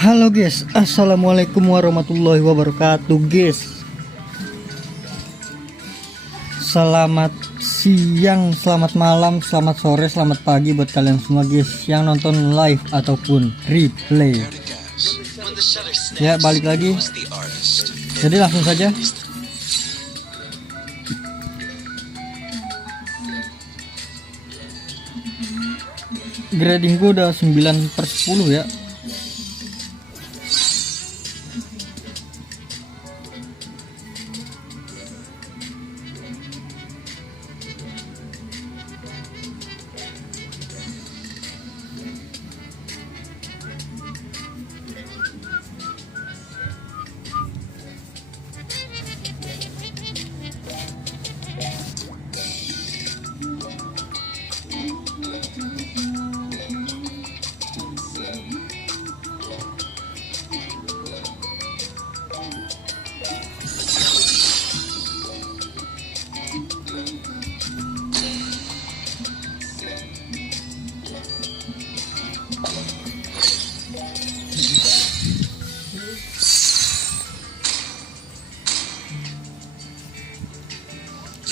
Halo guys, assalamualaikum warahmatullahi wabarakatuh guys. Selamat siang, selamat malam, selamat sore, selamat pagi buat kalian semua guys yang nonton live ataupun replay. Ya, balik lagi. Jadi langsung saja. Grading gue udah 9/10 ya.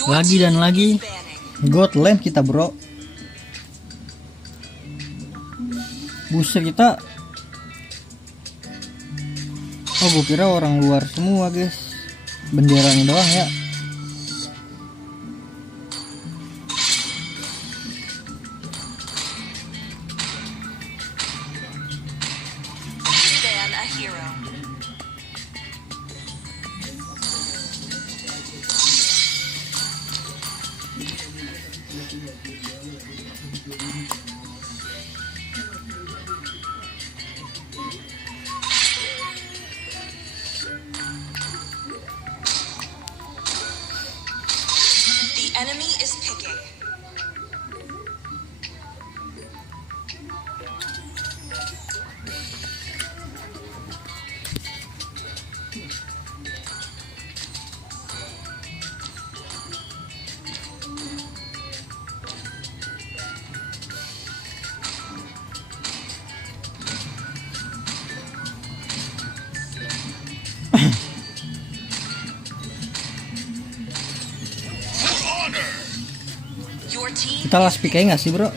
Lagi dan lagi Godland kita bro. Buset kita. Oh gue kira orang luar semua guys. Benderanya doang ya. Enemy is picking. Kita last pick aja gak sih bro?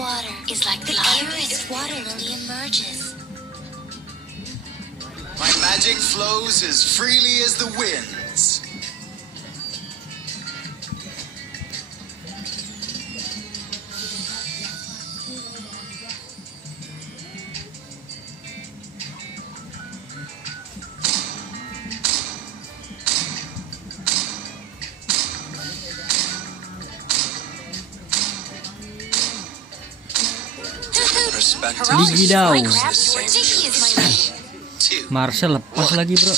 Water is like the purest water lily emerges. My magic flows as freely as the winds. Digidau. Marcel lepas lagi bro.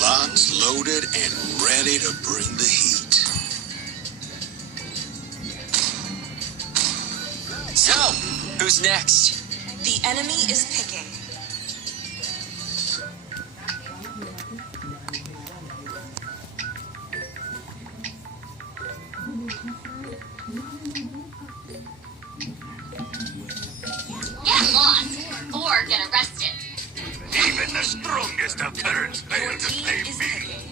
Locked, loaded, and ready to bring the heat. So, who's next? The enemy is picking. Get lost or get arrested. Even the strongest of turrets fail Your to team save is me. picking.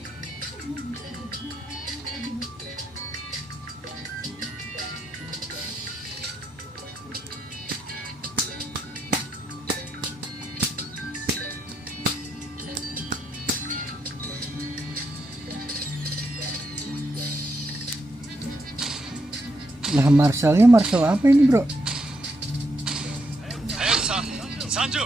Lah Marcelnya Marcel apa ini bro? Sanju.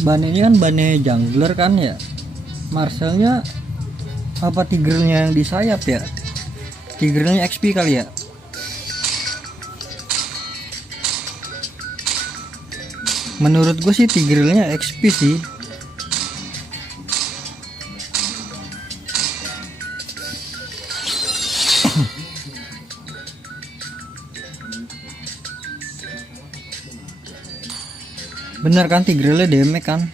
Bane ini kan Bane jungler kan ya. Marcelnya apa Tigernya yang di sayap ya? Tigernya XP kali ya. Menurut gue sih Tigernya XP sih. Bener kan Tigernya damage kan?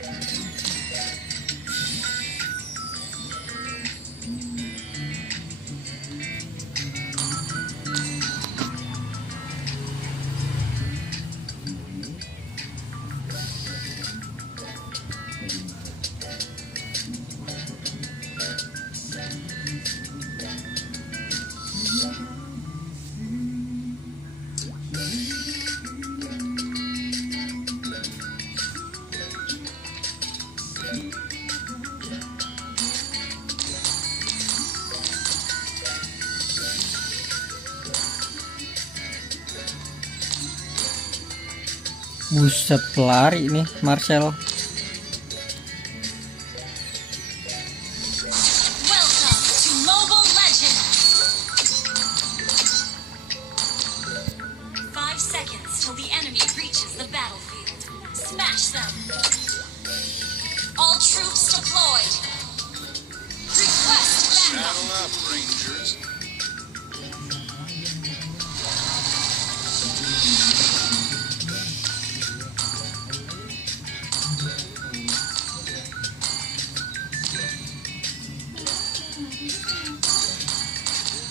Buset, pelari nih Marcel. Welcome to Mobile Legends! 5 seconds till the enemy reaches the battlefield. Smash them. All troops deployed! Request backup. Saddle up, Rangers.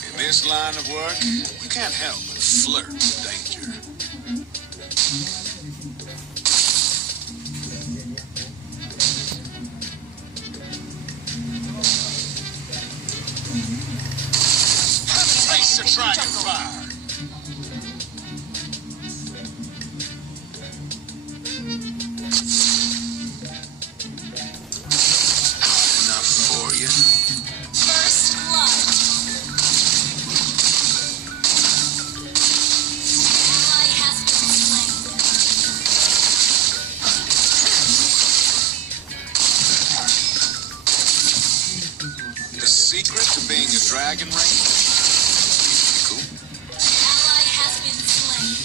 In this line of work, you can't help but flirt with danger. Face the dragon fire. Enough for you. First blood! Ally has been slain. The secret to being a dragon ranger? Cool. Ally has been slain.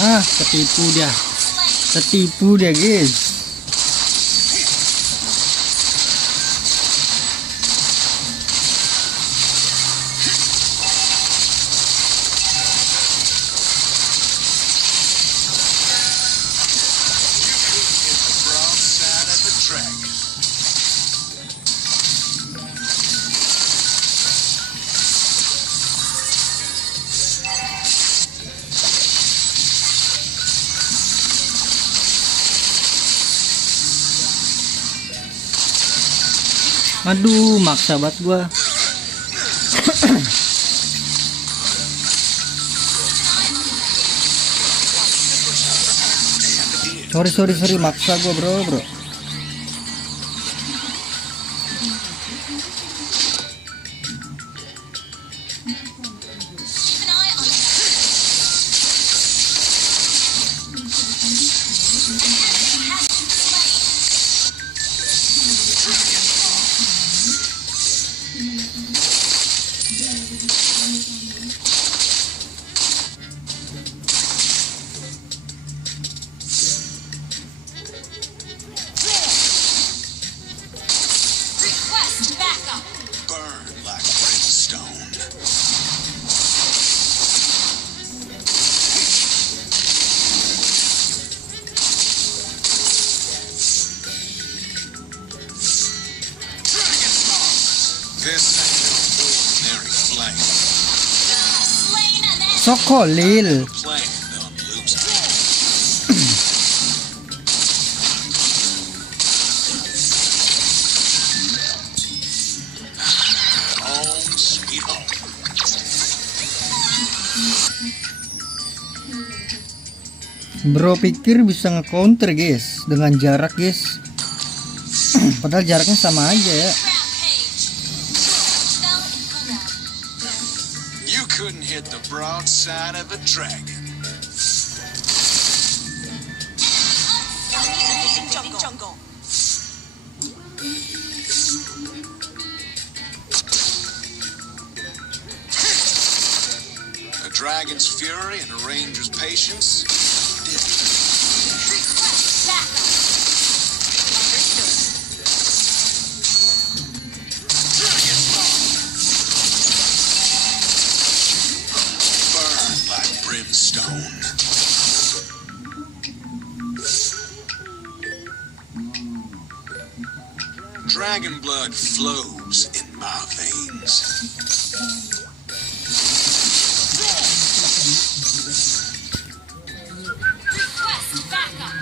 Ah, ketipu dia. Slain. Ketipu dia, guys. Hit the broadside of a dragon. Aduh, maksa banget gua. sorry, maksa gua, bro. Keep an eye on the enemy has been slain. Request backup. Burn like brimstone. Dragon Song! This ain't no ordinary flame. Slain an enemy. Sokolil. Playing them losing. Home sweet home. Bro pikir bisa nge-counter, guys, dengan jarak, guys. Padahal jaraknya sama aja ya. Rampage. Spell and the broadside of a dragon. Jungle. A dragon's fury and a ranger's patience. Request backup. Burn like brimstone. Dragon blood flows in my veins. Request backup.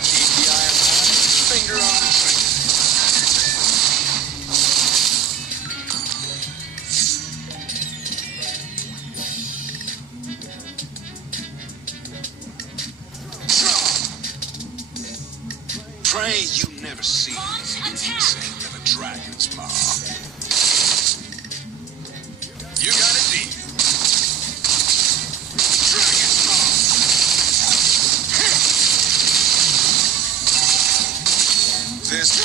Keep the eye on the finger on the trigger. Pray you never see Launch anything attack. same of a dragon's maw. You got a deal. Dragon's maw. This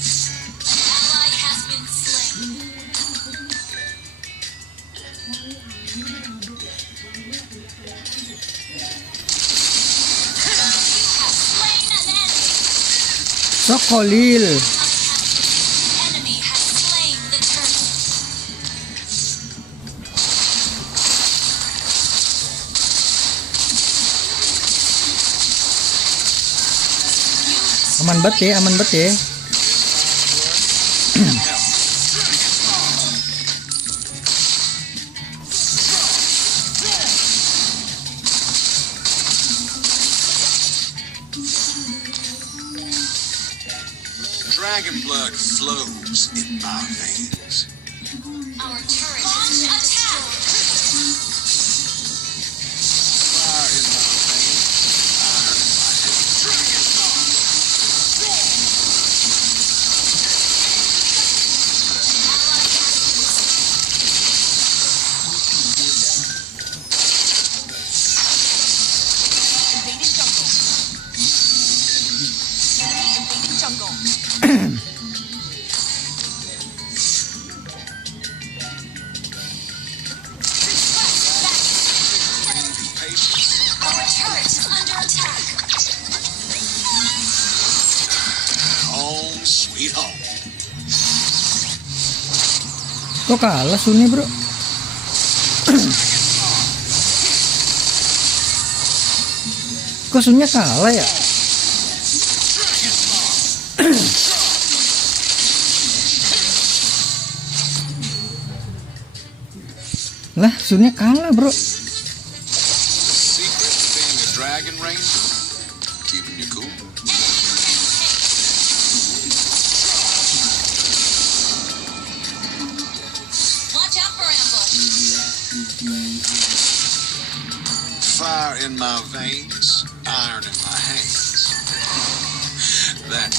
Ally has been slain. You have slain an enemy. Sokolil. Enemy has slain the turtle. You Aman bet ya, aman bet ya. dragon blood flows in my veins. Our turret has been attacked. Fire in my veins, iron in my head. Dragon Invading jungle. Enemy invading jungle. ranger's patience. Our turret is under attack. Home sweet home. Kok kalah Sunni bro? Kok Sunnya kalah ya? Lah Sunnya kalah bro. Secret to being a dragon ranger? Keeping you cool. Watch out for ambush. Fire in my veins, iron in my hands. That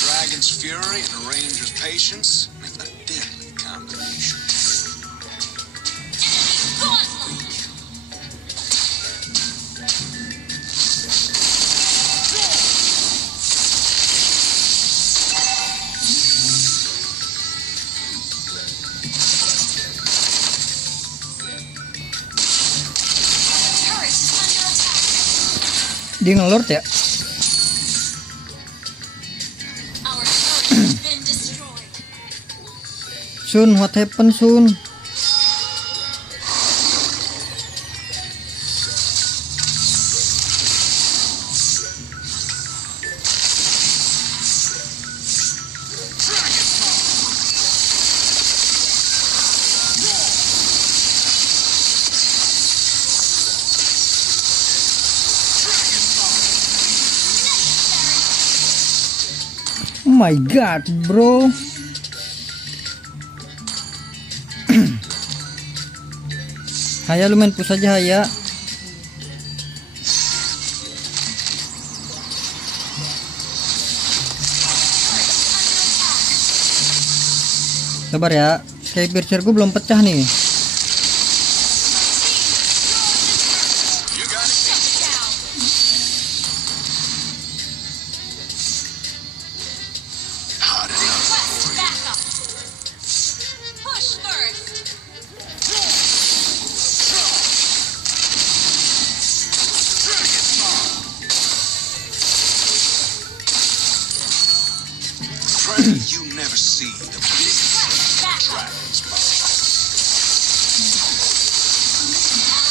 dragon's fury and a ranger's patience make a deadly combination. Enemy godlike. Turret is under attack. Dia ngelord ya? Our turret has been destroyed. Sun, what happened Sun? my god, bro. Haya lu main push aja Haya. Sabar ya, kayak piercer gue belum pecah nih. Request backup. Push first. Pray you never see the biggest Backup. dragon's maw.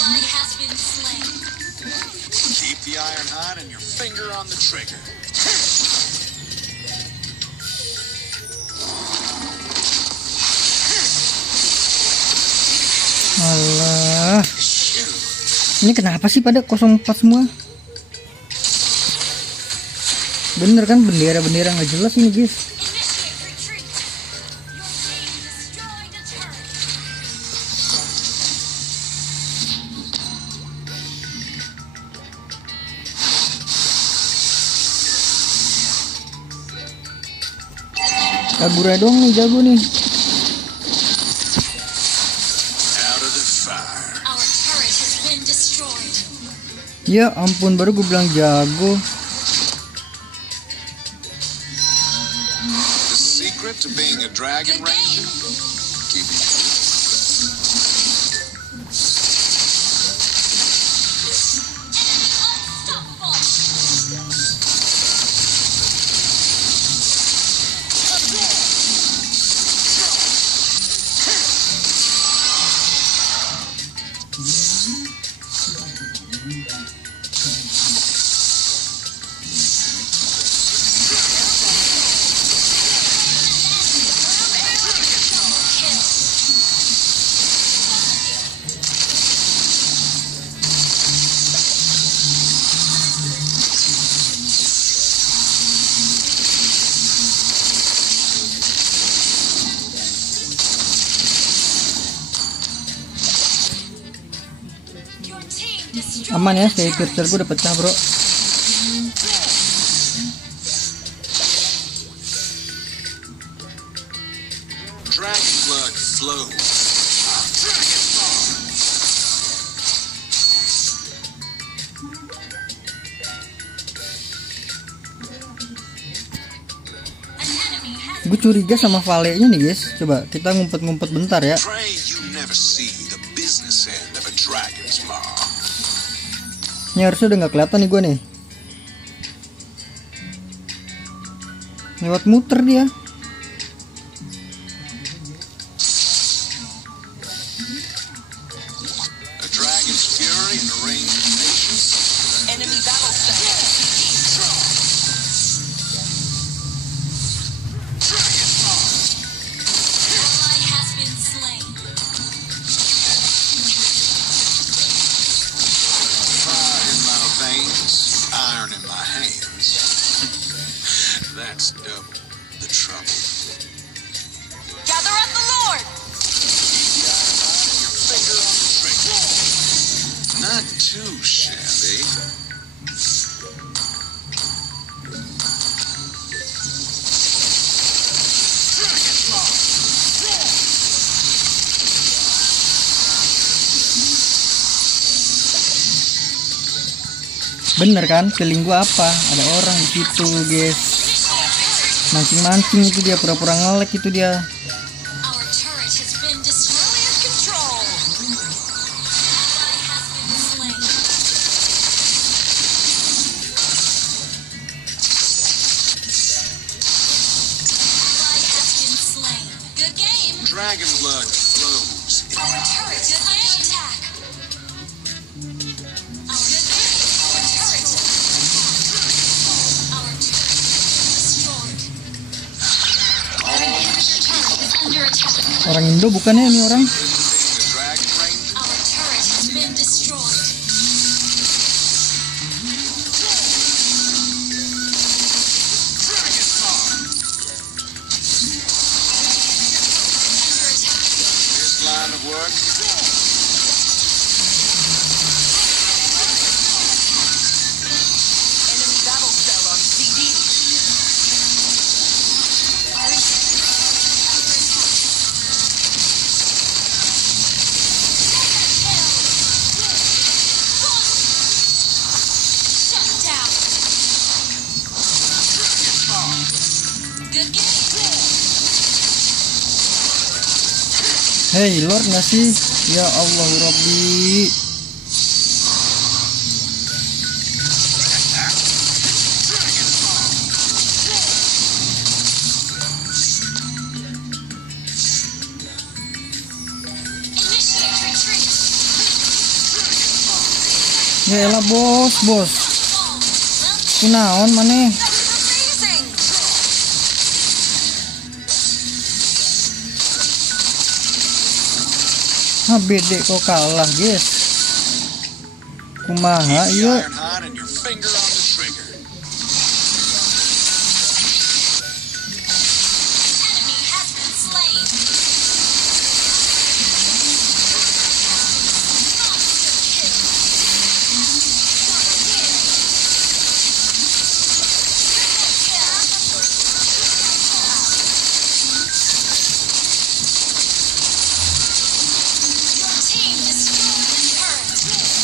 Ally has been slain. Keep the iron hot and your finger on the trigger. Alah, ini kenapa sih pada 04 semua? Bener kan, bendera-bendera nggak jelas ini guys. Initiate retreat. Your team destroyed a turret. Kabura dong nih, jago nih. Out of the fire. Our turret has been destroyed. Ya ampun, baru gue bilang jago. The secret to being a dragon Good ranger? game. Keep Unstoppable. Your team destroyed Aman ya, a kayak turret. piercer gue udah pecah bro. dragon blood flows. Dragon maw. An enemy has Gue curiga sama Vale-nya nih guys. Coba kita ngumpet-ngumpet bentar ya. Pray you never see the business end of a dragon's maw. Ini harusnya udah nggak kelihatan nih gue nih. Lewat muter dia. A dragon's fury and a ranger's patience. Enemy battle set. Dragon maw. ally has been slain. Fire in my veins, iron in my hands. That's double the trouble. Gather at the Lord. Finger on the trigger. Not too shabby. Dragon maw. Bener kan? Feeling gue apa? Ada orang di situ guys. Mancing-mancing itu dia, pura-pura ngelek itu dia. Our turret has been destroyed. Control. Ally has been slain. Ally has been slain. Good game. Dragon blood flows. Our turret is under attack. Our good game. Our turret. Our turret is destroyed. Our turret is under attack. Orang Indo bukannya ini orang? Being a dragon ranger. Our turret has been destroyed. Dragon maw. work. Enemy battle cell on CD. Shut down. Good game. Hey, Lord nggak sih? Ya Allah Rabbi. Initiate retreat. Ya elah bos. Fall. Kunaon maneh? Amazing. HBD kok kalah guys. Kumaha The iya? iron hot and your finger on the trigger. Enemy has been slain. Your team destroyed a turret.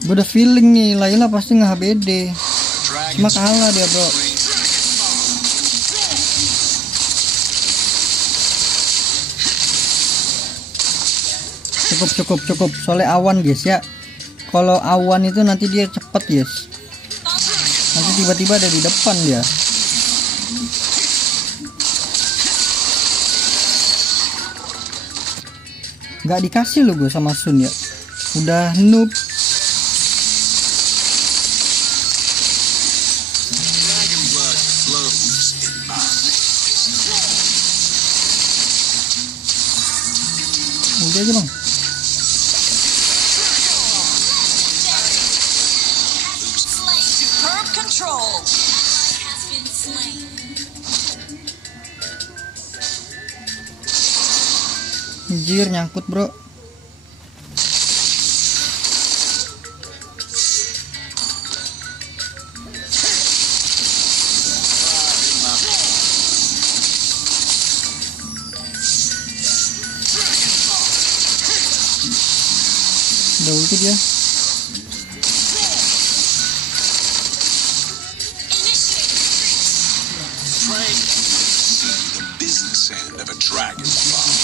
Gue udah feeling nih, Layla pasti nge-HBD. The Cuma dragon's kalah dia bro. Cukup. Soalnya awan guys ya. Kalau awan itu nanti dia cepet guys. Nanti tiba-tiba ada di depan dia. Gak dikasih lo gue sama Sun ya. Udah noob. dragon blood flows in my veins. Udah aja bang. Superb control. Has been slain. Anjir nyangkut bro. Udah ulti dia. Train the business end of a dragon bomb.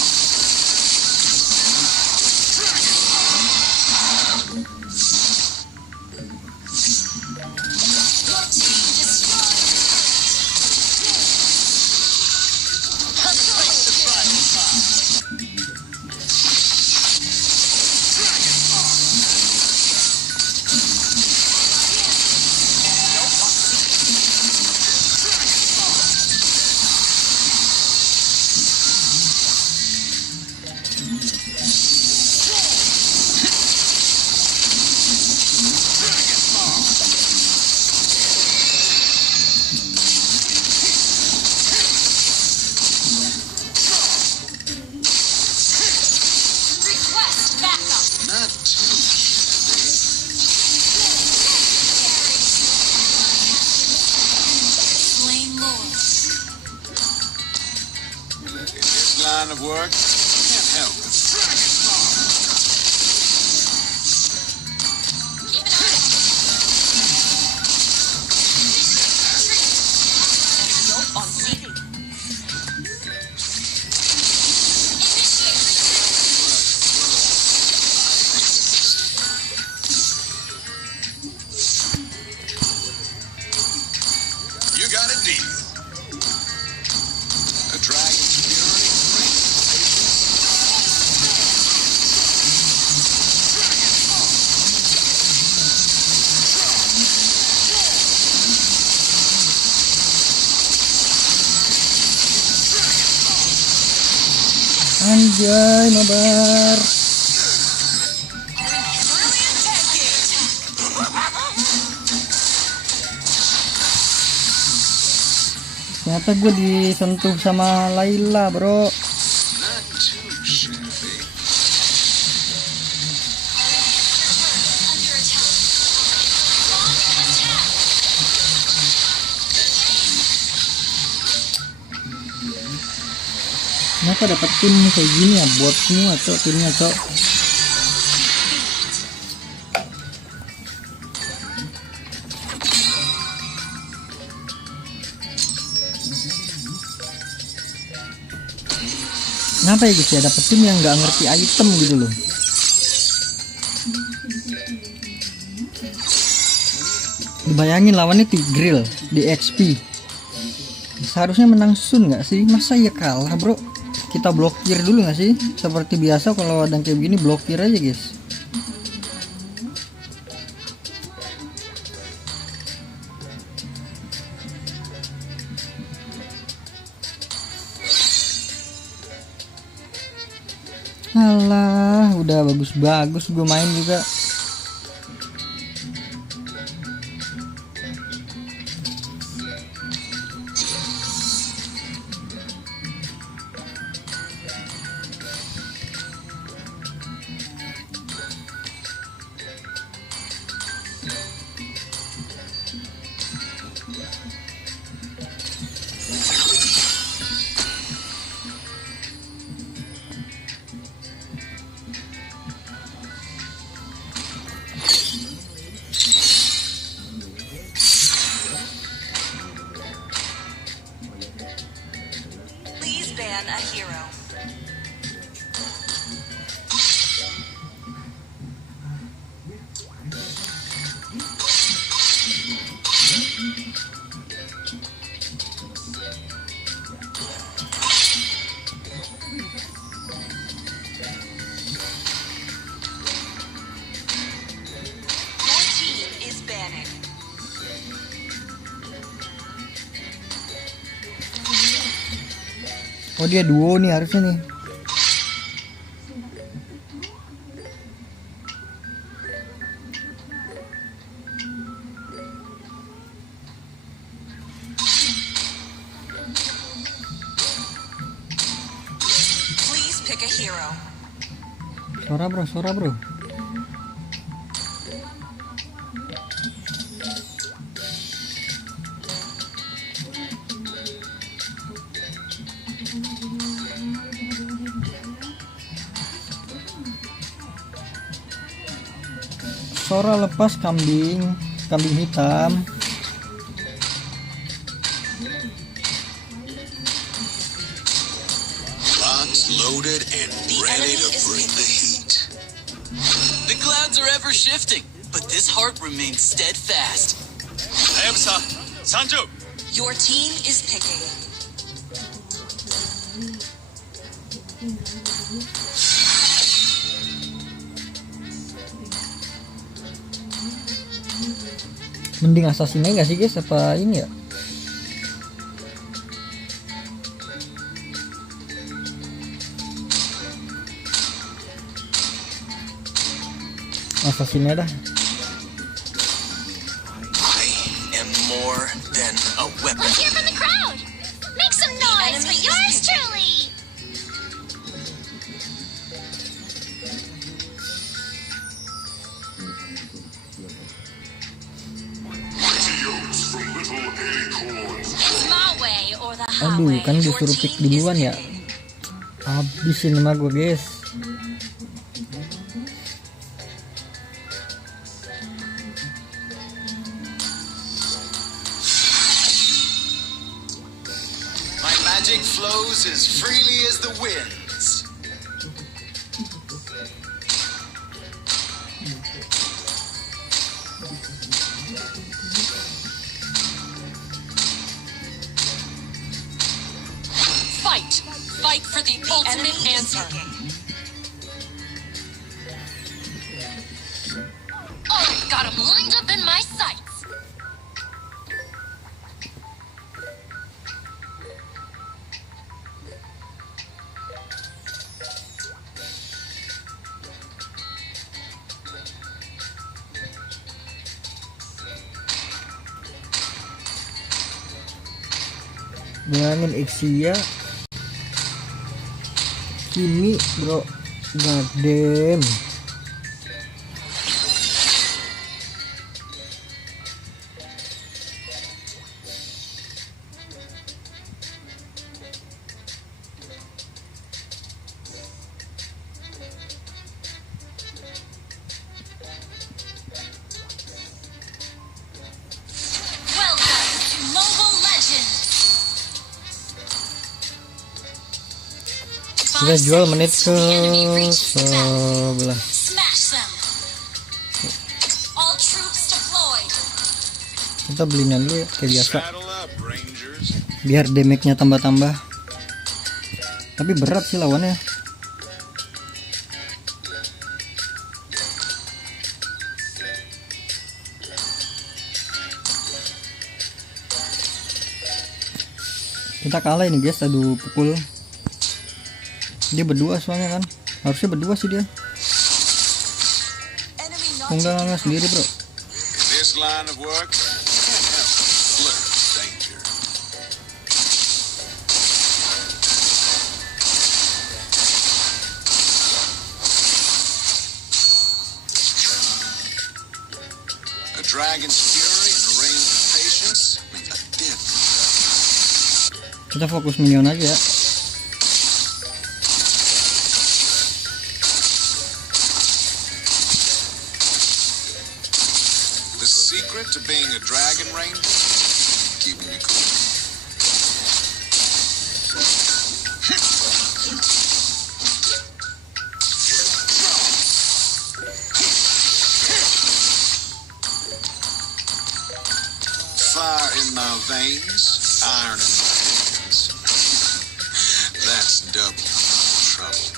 Your team destroyed. Request backup. Not too shabby. Slain Lord. In this line of work, you can't help it. Keep an eye on. Note on CD. Initiate retreat. You got a deal. A dragon's fury. Anjay mabar. Brilliant tanking. Ternyata gue disentuh sama Layla, bro. Not too shabby. Under attack. Long attack. Kenapa dapat tim kayak gini ya? Bot semua cok, timnya cok. Kenapa ya guys ya, dapet tim yang nggak ngerti item gitu loh. Dibayangin lawannya Tigreal di XP. Seharusnya menang Sun nggak sih? Masa ya kalah bro? Kita blokir dulu nggak sih? Seperti biasa kalau ada yang kayak begini blokir aja guys. Alah, udah bagus-bagus gue main juga. Please ban a hero. Your team is banning. Oh dia duo nih harusnya nih. Please pick a hero. Sora bro, Sora bro. Sora lepas kambing hitam. Locked, loaded, and ready to bring the heat. The clouds are ever shifting, but this heart remains steadfast. Hayabusa, Sanjo. Your team is picking. Mending assassin aja gak sih guys, apa ini ya? Assassinnya dah. I am more than a weapon. Let's hear from the crowd. Make some noise for yours truly. It's my way or the Aduh, highway. kan disuruh pick duluan ya. Habis ini mah gue guys. My magic flows as freely as the winds. Fight. Fight for the Enemy ultimate is answer. picking. Alright, got him lined up in my sights. Bilangin Exia Kimi bro, goddamn. Welcome to Mobile Legends. Kita jual menit ke 11. Smash them. All troops deployed. Kita belinya dulu ya kayak biasa, Saddle up, Rangers. biar damage-nya tambah-tambah. Tapi berat sih lawannya. Kita kalah ini guys, adu pukul. Dia berdua soalnya kan, harusnya berdua sih dia. Enemy not Enggak sendiri bro. In this line of work, you can't help but flirt with danger. A dragon's fury and a range of patience make a difference. Kita fokus minion aja ya. The secret to being a dragon ranger? Keeping you cool. Fire in my veins, iron in my hands. That's double trouble.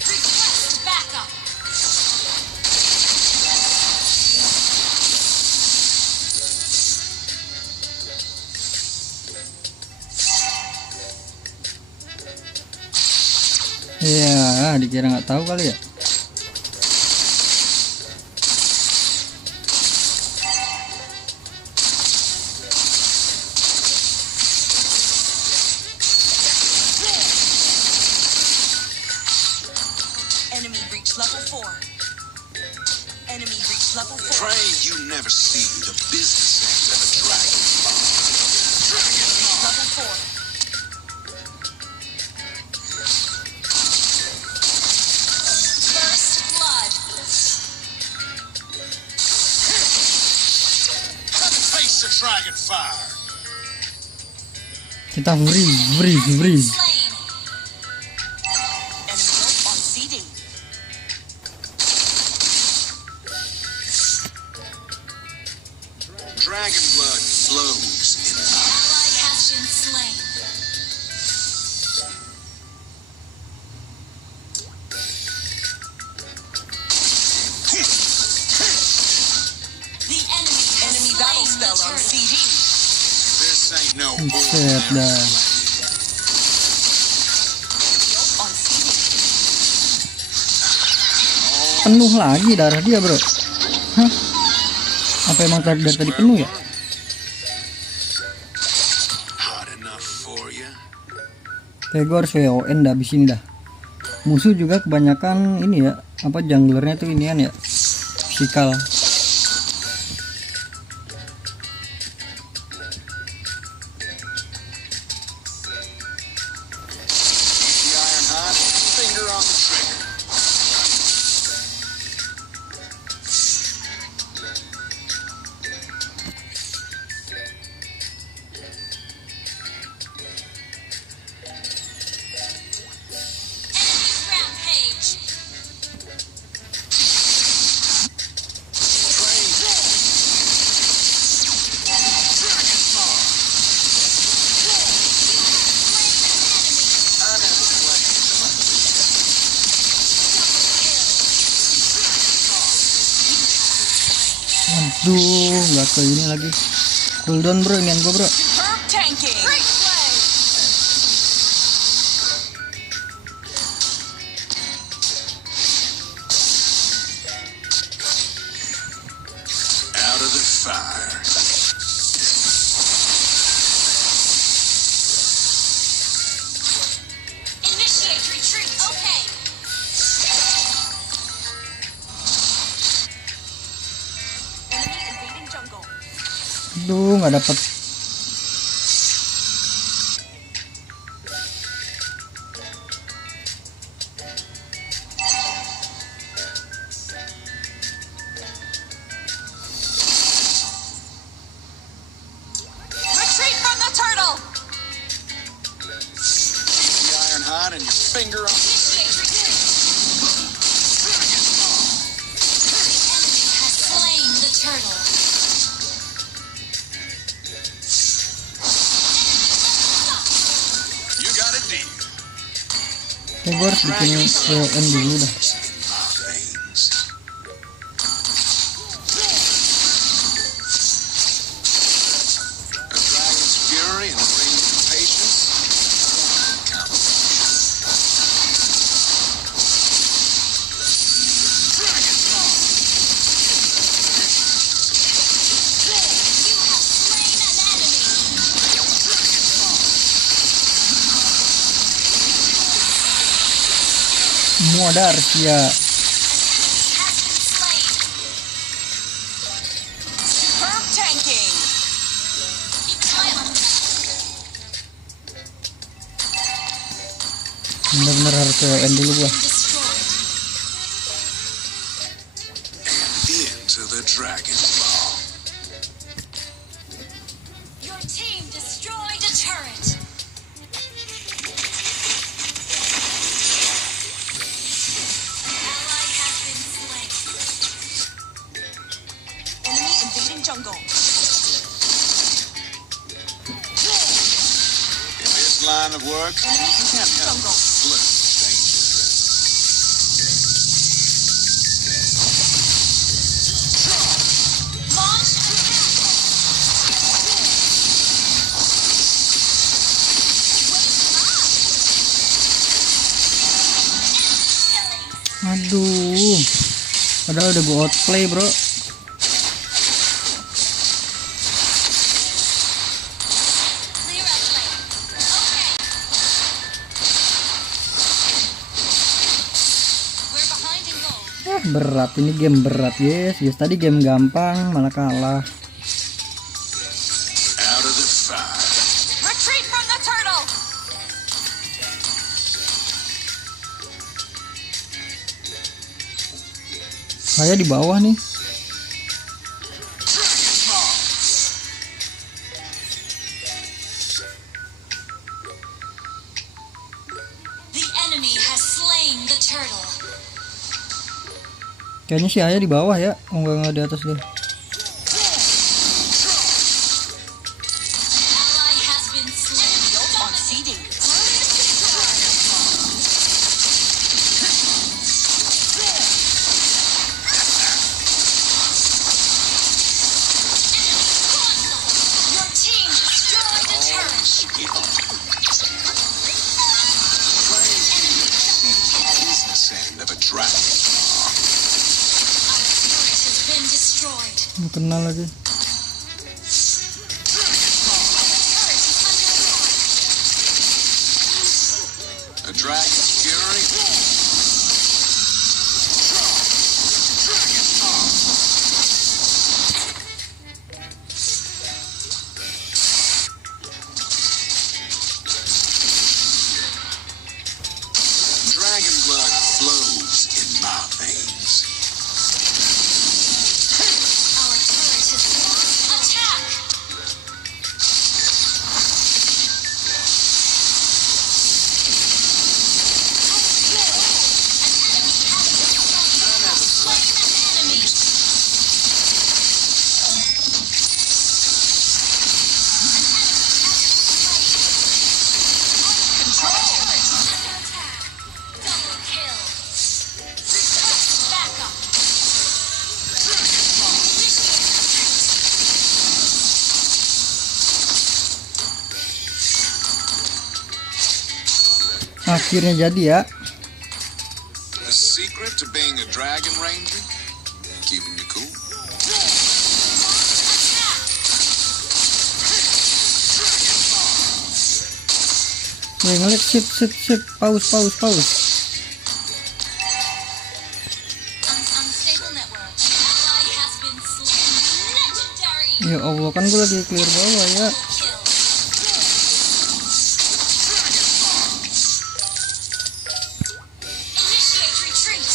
Request backup. Ya, dikira nggak tahu kali ya. Enemy reach level 4. Enemy reach level 4. Pray you never see the business end of a dragon farm. Level 4. First blood. Face the dragon fire. Kita freeze. Slain. Enemy ult on CD. Dragon blood flows in my Ally has been slain. The Enemy battle spell on CD. This ain't no Buset dah. Enemy ult on CD. Penuh lagi darah dia bro. Hah? Apa emang dari tadi penuh ya? hot enough for you. Kayak gue harus WON dah abis ini dah. Musuh juga kebanyakan ini ya, apa junglernya tuh inian ya, physical. Keep the iron hot, finger on the trigger. rampage. Aduh, nggak ke ini lagi. Cooldown bro, inian gue bro. Superb tanking. Great play. Aduh, nggak dapet. Retreat from the turtle. Keep the iron hot and your finger on the Initiate retreat. The enemy has slain the turtle. You got a deal. Gue harus bikin WN dulu dah. A dragon's fury and a range of patience. You have slain an enemy. Modar ya. An enemy has been slain. Superb tanking. Keep silent. Bener-bener harus WN dulu gua. Destroyed. Into the dragon's maw. Your team destroyed a turret. Ally has been slain. Enemy invading jungle. In this line of work, Enemy you can't invading help jungle. but flirt with danger. Launch attack. Aduh. Padahal udah gue outplay, bro. Clear out lane. Okay. We're behind in gold. Berat, ini game berat, yes. Tadi game gampang malah kalah. Out of the fire. Retreat from the turtle. Saya di bawah nih. Dragon's maw. The enemy has slain the turtle. Kayaknya si Aya di bawah ya, enggak di atas dia. Ally has been slain. On seeding. Your team destroyed the turret. Business end of a dragon. Our turret has been destroyed. Nggak kenal lagi. Turret is under attack. A dragon's fury. Dragon's maw. Dragon blood flows in my veins. Our turret has lost attack. Akhirnya jadi ya. The secret to being a dragon ranger? Keeping you cool. Wih, ngelik, sip. Pause. Unstable network. Ally has been slain. Legendary. Ya Allah, kan gue lagi clear bawah ya. Initiate retreat.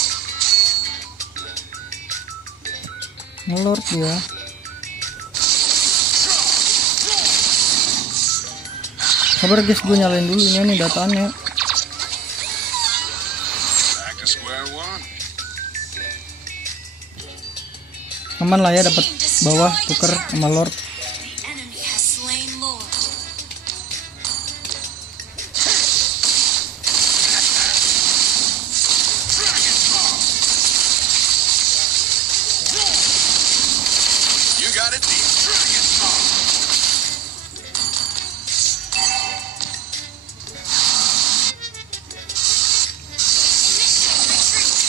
Ngelor ya. Sabar guys, gue nyalain dulu ini nih datanya. Back to square one. Aman lah ya, dapat bawah tuker sama Lord. The enemy has slain Lord. You got it, deep. Dragon Ball. Initiate retreat.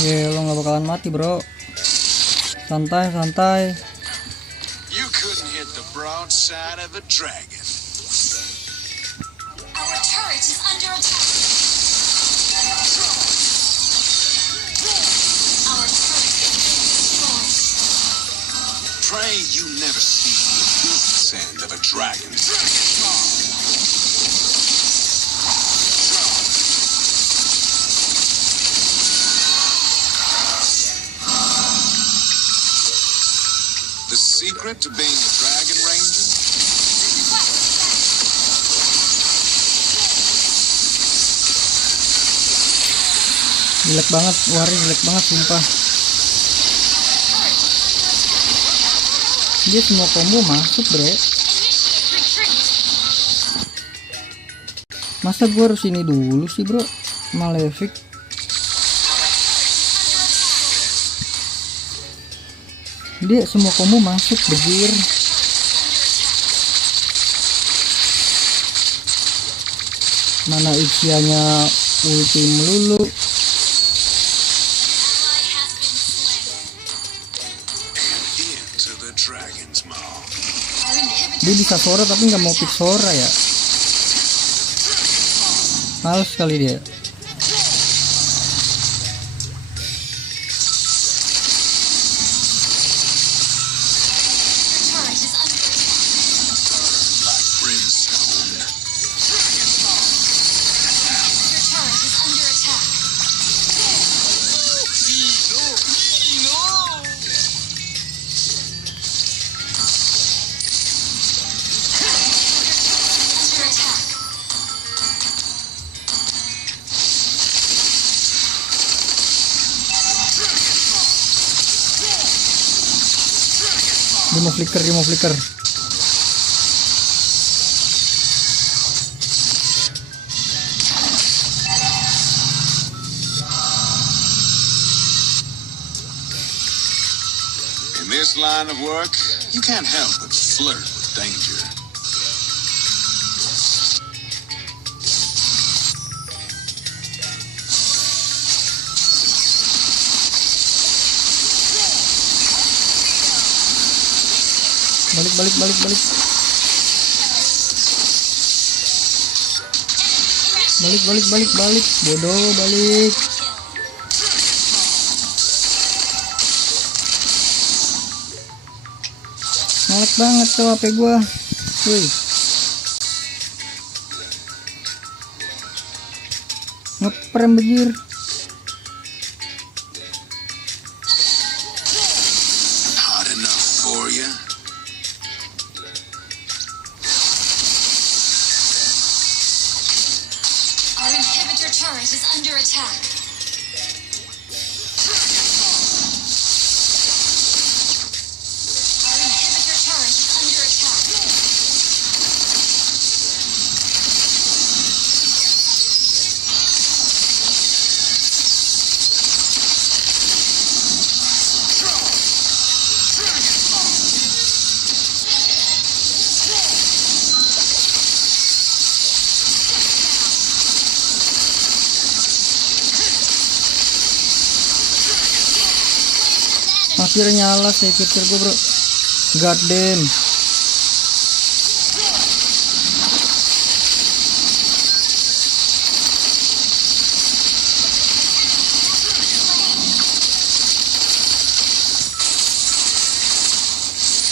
Ya lo nggak bakalan mati bro. Santai santai. You couldn't hit the broadside of a dragon. Our turret is under attack. Our turret is being destroyed. Pray you never see the business end of a dragon. Dragon Ball. The secret to being a dragon ranger? Jelek banget, Wari jelek banget sumpah. Dia semua combo masuk bre. Initiate retreat. Masa gue harus ini dulu sih bro, Malefic. Dia semua combo masuk begir. Mana Ichianya ulti melulu. Ally has been slain. And into the dragon's maw. Our inhibitor Dia bisa Sora tapi nggak mau pick Sora ya. Males sekali dia. turret is under attack. Like brimstone. Your turret is under attack. Under attack. Dia mau flicker, dia mau flicker. In this line of work, you can't help but flirt with danger. Balik balik balik balik. Balik balik balik balik. Bodoh balik. Ngelek banget tuh HP gua. Wih. Ngeprem bejir. Hot enough for you? Our inhibitor turret is under attack. Our inhibitor turret is under attack. Akhirnya nyala saya pikir gue bro. God damn.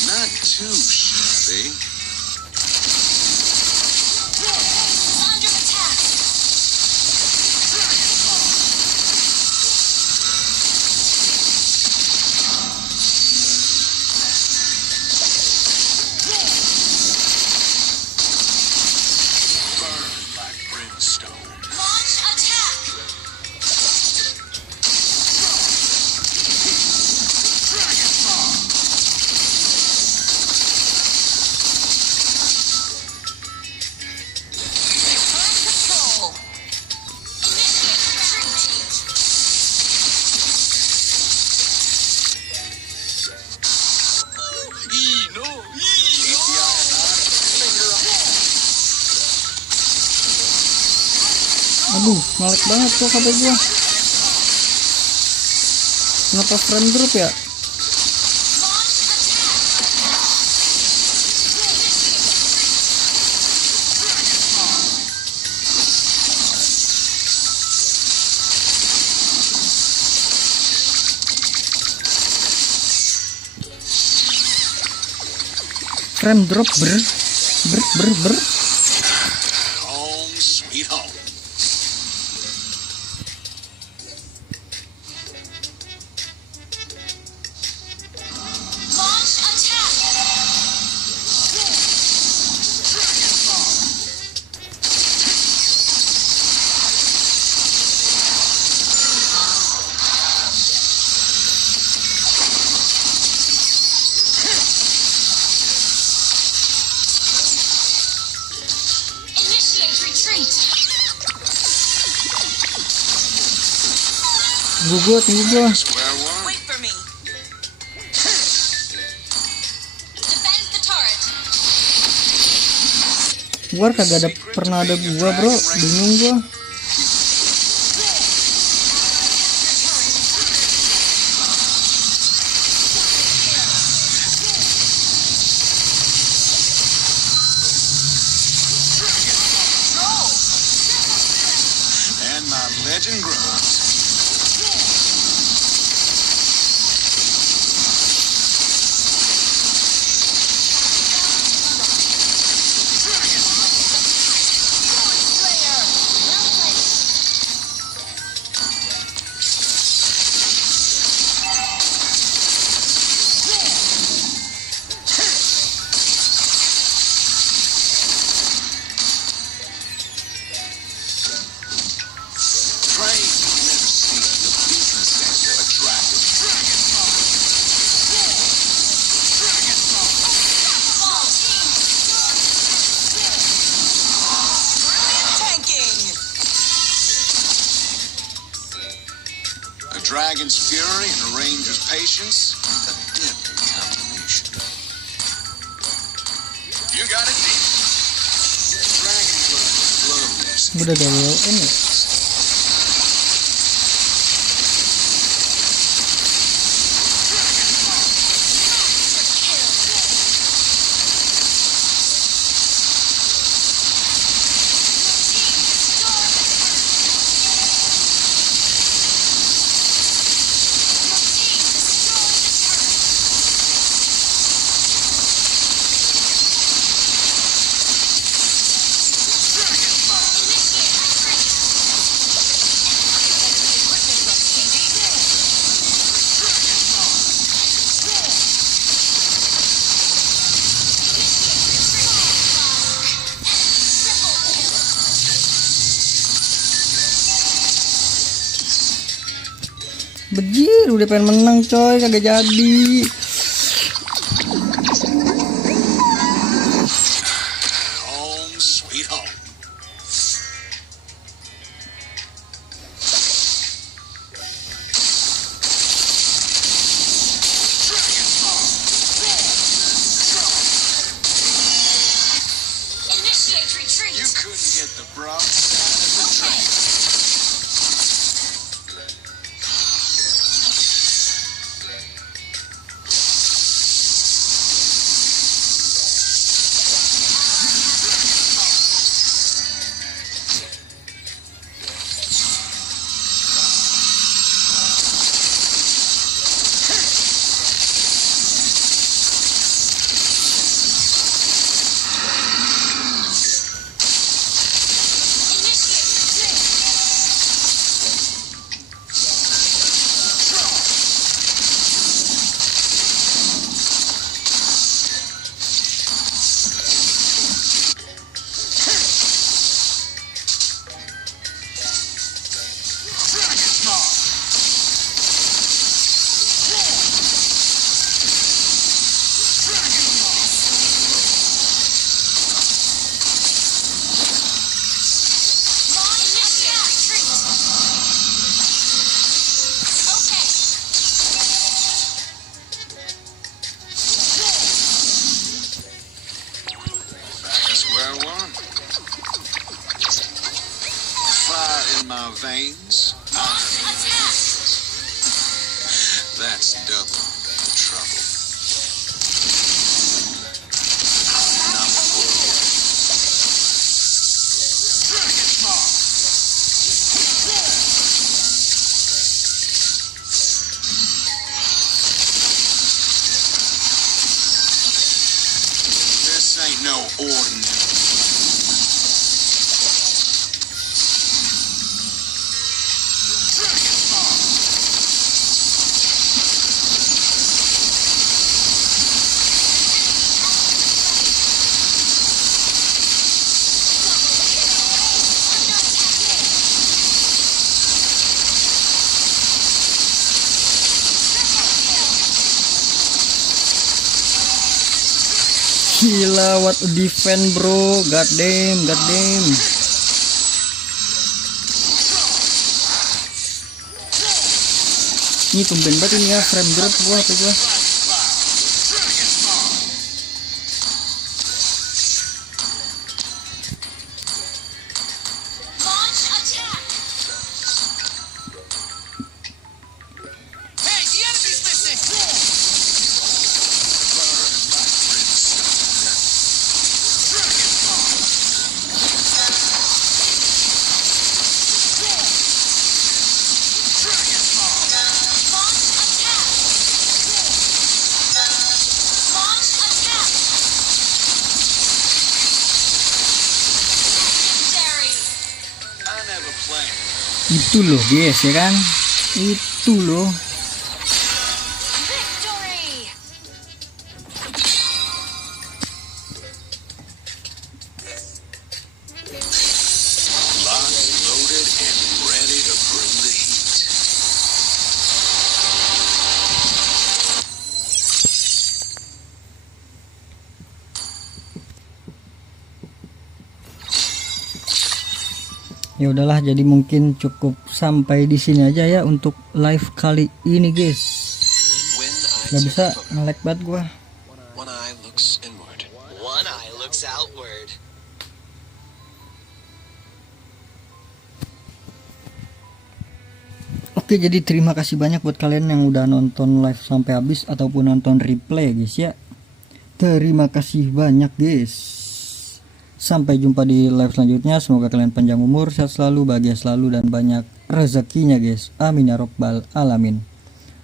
Not too shabby. Under attack. Burn like brimstone. Launch attack. Control. Initiate retreat. Keep the iron on. Finger up. Aduh, melek banget kok HP gua. Kenapa frame drop ya? Frame drop ber. Home sweet home. Launch attack. Initiate retreat. Tunggu gua. Square one. Wait for me. Defend the turret. War kagak ada pernah ada gua bro, bingung gua. And my legend grows. Train never see the business end of a dragon. Ball team. Tanking. A dragon's fury and a ranger's patience. A deadly combination. You got it, deep. Dragon blood flows. Udah ada WLN ya? Bejir, udah pengen menang coy, kagak jadi. Home sweet home. Initiate retreat. You couldn't get the broadside of the dragon. my veins. That's double the trouble. Not for you. Dragon Ball. This ain't no ordinary. Gila, what a defense bro, god damn. Ini tumben banget ini ya, frame drop gua apa gua. Launch attack. Hey, the enemy's missing! Launch attack. Legendary. I never play. Itu loh guys ya kan, itu loh. Victory. Locked, loaded, and ready to bring the heat. Ya udahlah, jadi mungkin cukup sampai di sini aja ya untuk live kali ini guys. When Gak bisa nge-lag banget gua. One eye looks inward. One eye looks outward. Oke, jadi terima kasih banyak buat kalian yang udah nonton live sampai habis ataupun nonton replay guys ya. Terima kasih banyak guys. Sampai jumpa di live selanjutnya. Semoga kalian panjang umur, sehat selalu, bahagia selalu, dan banyak rezekinya guys. Amin ya robbal alamin.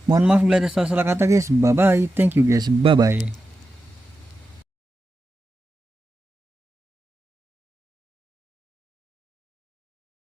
Mohon maaf bila ada salah-salah kata guys. Bye bye. Thank you guys. Bye bye.